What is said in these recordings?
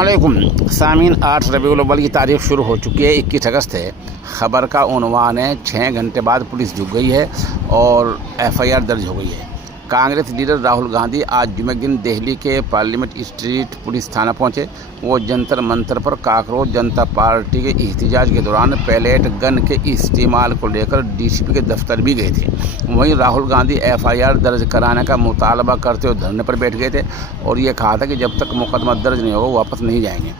वालेकुम सामीन 8 रबीउल अव्वल की तारीख शुरू हो चुकी है। 21 अगस्त है। ख़बर का उन्वान है 6 घंटे बाद पुलिस झुक गई है और एफआईआर दर्ज हो गई है। कांग्रेस लीडर राहुल गांधी आज जुमे के दिन दिल्ली के पार्लियामेंट स्ट्रीट पुलिस थाना पहुंचे। वो जंतर मंतर पर काकरोच जनता पार्टी के एहतजाज के दौरान पैलेट गन के इस्तेमाल को लेकर डीसीपी के दफ्तर भी गए थे। वहीं राहुल गांधी एफआईआर दर्ज कराने का मुतालबा करते हुए धरने पर बैठ गए थे और ये कहा था कि जब तक मुकदमा दर्ज नहीं होगा वापस नहीं जाएंगे।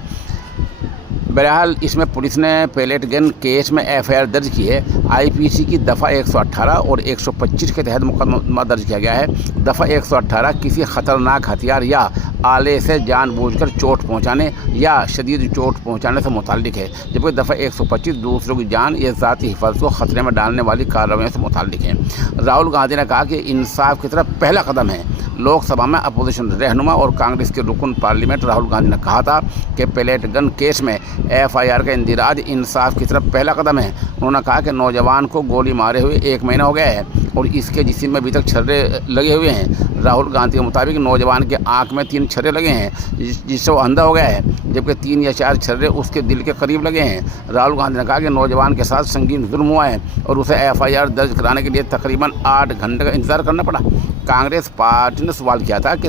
बहरहाल इसमें पुलिस ने पैलेट गन केस में एफआईआर दर्ज की है। आईपीसी की दफ़ा 118 और 125 के तहत मुकदमा दर्ज किया गया है। दफ़ा 118 किसी ख़तरनाक हथियार या आले से जानबूझकर चोट पहुंचाने या शदीद चोट पहुंचाने से मुताल्लिक है, जबकि दफ़ा 125 दूसरों की जान या ज़ाती हिफाजत को ख़तरे में डालने वाली कार्रवाइयों से मुताल्लिक है। राहुल गांधी ने कहा कि इंसाफ की तरफ पहला कदम है। लोकसभा में अपोजिशन रहनुमा और कांग्रेस के रुकन पार्लियामेंट राहुल गांधी ने कहा था कि पैलेट गन केस में एफआईआर का इंदिराज इंसाफ की तरफ पहला कदम है। उन्होंने कहा कि नौजवान को गोली मारे हुए 1 महीना हो गया है और इसके जिस्म में अभी तक छर्रे लगे हुए हैं। राहुल गांधी के मुताबिक नौजवान के आंख में 3 छर्रे लगे हैं जिससे वो अंधा हो गया है, जबकि 3 या 4 छर्रे उसके दिल के करीब लगे हैं। राहुल गांधी ने कहा कि नौजवान के साथ संगीन जुल्म हुआ है और उसे एफआईआर दर्ज कराने के लिए तकरीबन 8 घंटे का इंतजार करना पड़ा। कांग्रेस पार्टी ने सवाल किया था कि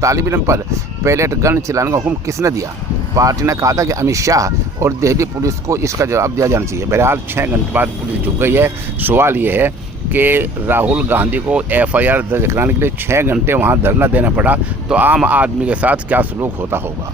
तालिब इल्म पर पैलेट गन चलाने का हुक्म किसने दिया। पार्टी ने कहा था कि अमित शाह और दिल्ली पुलिस को इसका जवाब दिया जाना चाहिए। बहरहाल 6 घंटे बाद पुलिस झुक गई है। सवाल ये है कि राहुल गांधी को एफआईआर दर्ज कराने के लिए 6 घंटे वहां धरना देना पड़ा, तो आम आदमी के साथ क्या सलूक होता होगा।